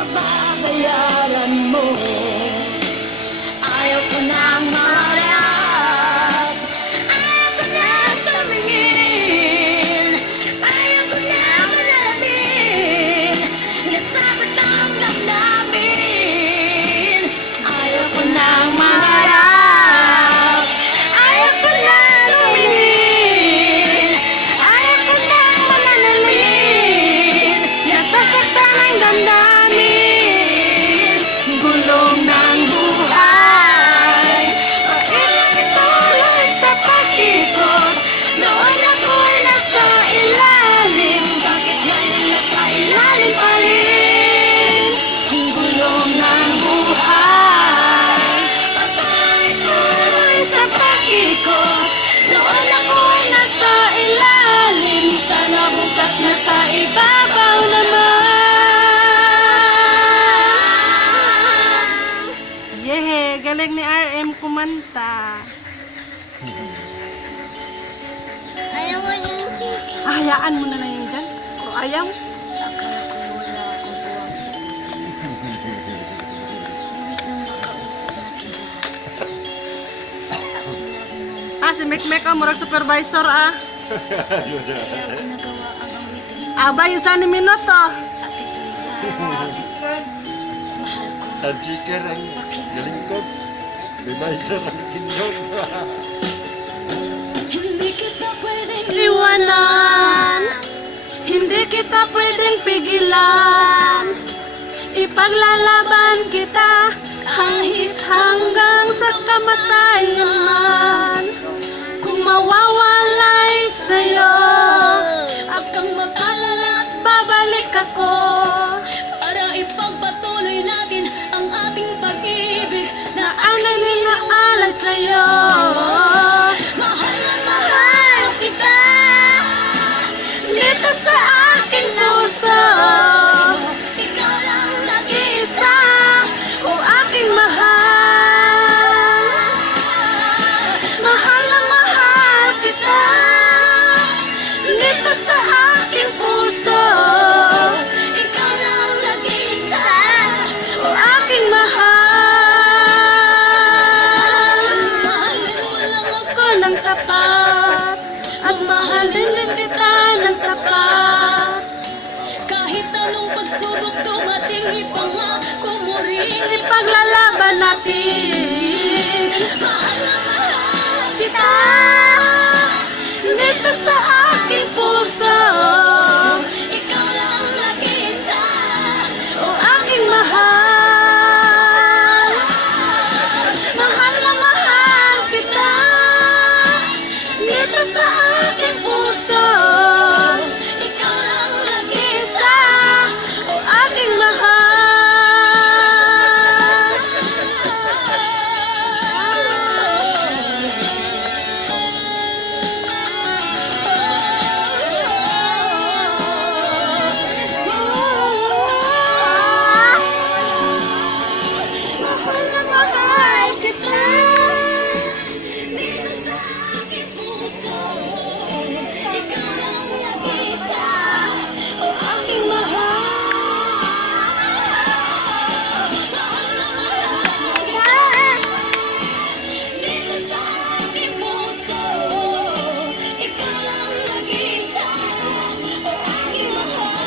mababayaran mo. Ayaw ko nang marap, ayaw ko nang tumingin, ayaw ko nang malalamin, nasasaktan ang damdamin. Ayaw ko nang marap, ayaw ko nang tumingin, ayaw ko nang malalamin, nasasaktan ang damdamin. Gulong ng buhay, mainit tuloy sa pag-ikot. Noon ako'y nasa ilalim, bakit ngayon nasa ilalim pa rin? Ang gulong ng buhay, patuloy tuloy sa pag-ikot. Noon ako'y nasa ilalim, sana bukas nasa ibabaw naman. Yehe, galing ni RM kumanta. Ayaw mo yung sige. Hayaan mo na lang yung dyan. O ayaw. Akala ko wala akong buwang sa puso. Ngunit nang makausap na kita, sinabi mo, Si Mek ang murag supervisor kailan ko nagawa ang awiting Aba, yung sa ni minuto. at ito'y mahal ko. Tanjiker ang galing ko. Bimaysa ang tindog. Hindi kita pwedeng Iwanan. Hindi kita pwedeng pigilan. Ipaglalaban kita kahit hanggang sa kamatayan man. Kung mawawalay sa'yo, akang makalala at babalik ako para ipagpatuloy natin ang ating pag-ibig na anay ninaalay sa'yo. Mahal na mahal kita dito sa aking puso. Ikaw lang nag-iisa, o aking mahal. Mahal na mahal kita dito sa aking puso. Ikaw lang nag-iisa, o aking mahal. Mahalin mo lang ako ng tapat, at mahalin din kita ng tapat. Kahit anong pagsubok dumating, ipangako mo rin, ipaglalaban natin. Mahal na mahal kita dito sa aking puso. Ikaw lang nag-iisa, o aking mahal. Mahal na mahal kita dito sa aking puso. Ikaw lang nag-iisa, o aking mahal. Mahal na mahal kita dito sa aking puso. Ikaw lang nag-iisa, o aking mahal. Mahal na mahal kita dito sa aking puso. Ikaw lang nag-iisa, o aking mahal.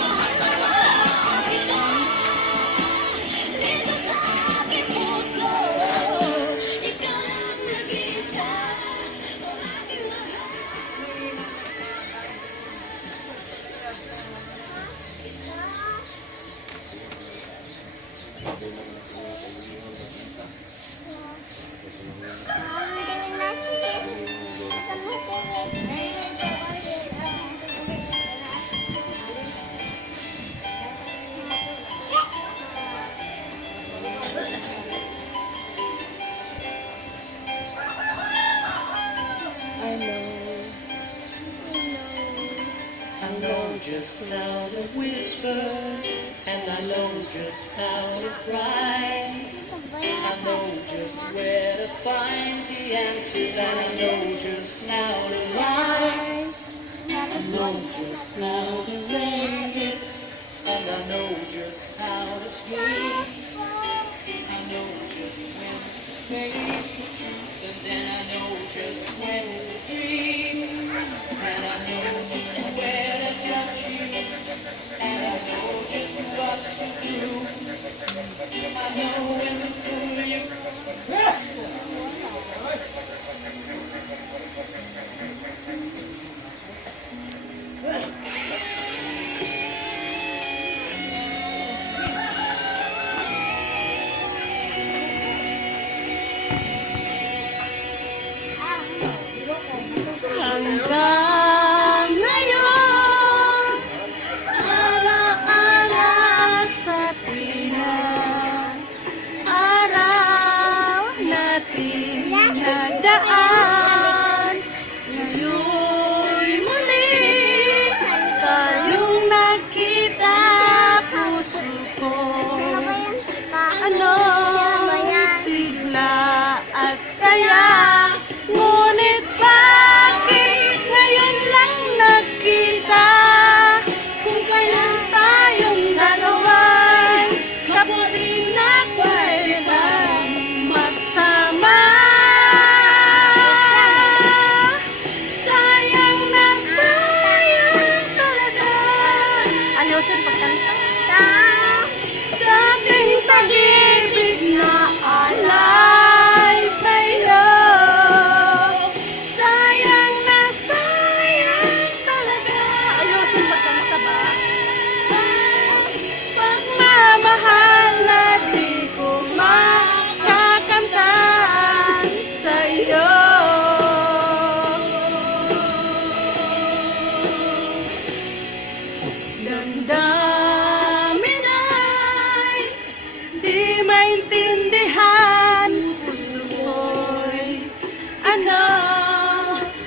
Mahal na mahal kita dito sa aking puso. Ikaw lang nag-iisa, o aking I know just how to whisper, and I know just how to cry. I know just where to find the answers, and I know just how to lie. I know just how to rain. Ayusin pagkanta. Sa dating pag-ibig na alay sa'yo. Sayang na sayang talaga. Ayusin pagkanta ba? Pagmamahal na di ko makakamtan sa'yo. Damdamin ay di maintindihan. Puso ko'y ano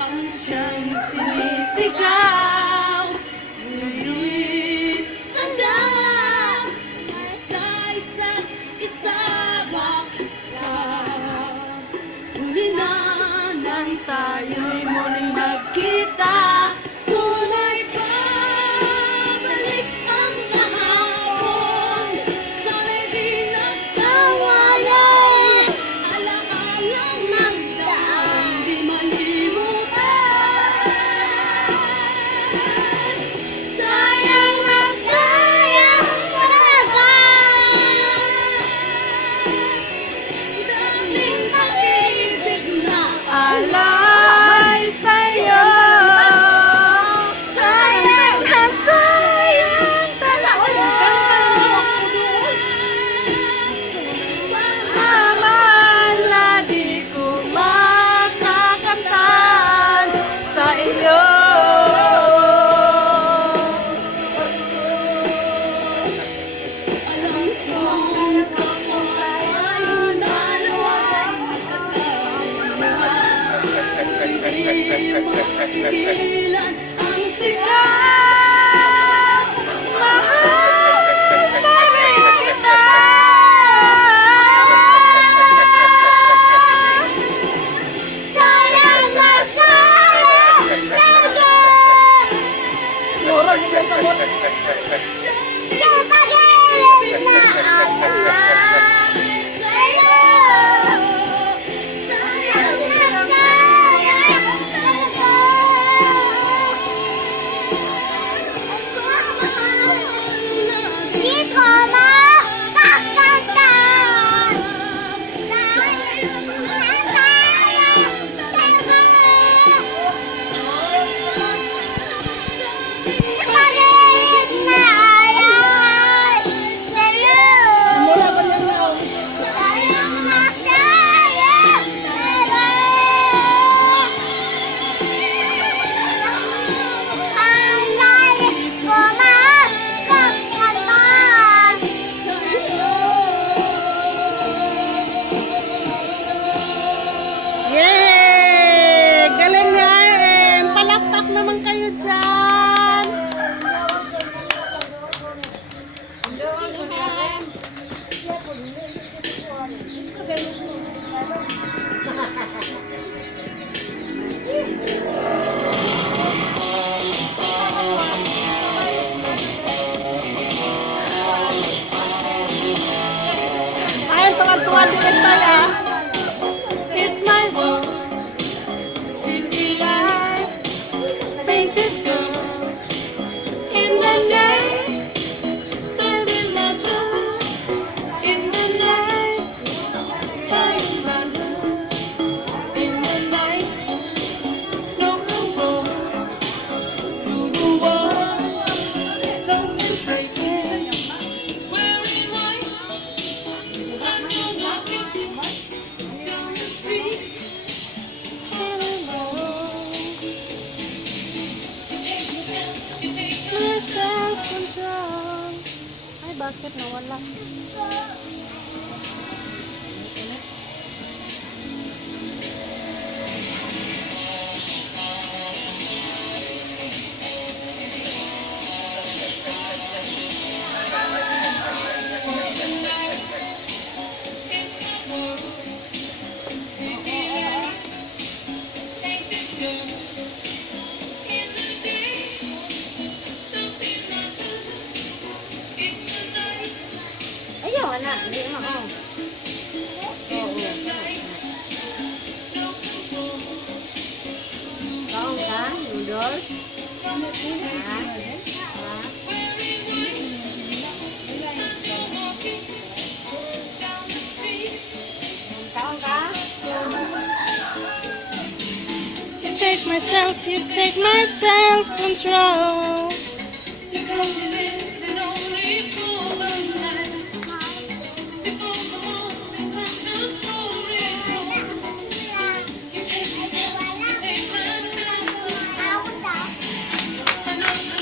ang siyang sinisigaw. Ngunit sadyang nasa isa't isa baka huli na nang tayo'y muling magkita. Tunay balik ang kahapon. Sana'y di nagkawalay. Alang-alang magdaan, di malimutan. Sayang na sayang talaga. Dating pag-ibig na alay sa'yo. Sayang na sayang talaga. Pagmamahal na di ko makakamtan sa iyo. Alam ko kung tayong dalawa hindi mapigilan ang sigaw. Mahal pa rin kita. Sayang na sayang talaga. Yung pag-ibig na alay sa'yo. Sayang na sayang talaga. Di ko makakamtan. Sayang na sayang talaga. Pag-ibig na alay sa'yo. Sayang na sayang talaga. Ang lalim ko makakamtan sa'yo. Yay! Galing ni RM! Palakpak naman kayo dyan! Ayun, tuwa-tuwa din tayo. It's my world, city lights, painted girl. In the night, baby letters. In the night, giant lanterns. In the night, no control. Through the world, something's breaking. Wearing white, as you're walking down the street. All alone. Self-control. Ay, bakit nawala? Ayaw, anak. Hindi mo, oh. Kaong ka? Noodles? Ha? Ha? myself, you take my self-control.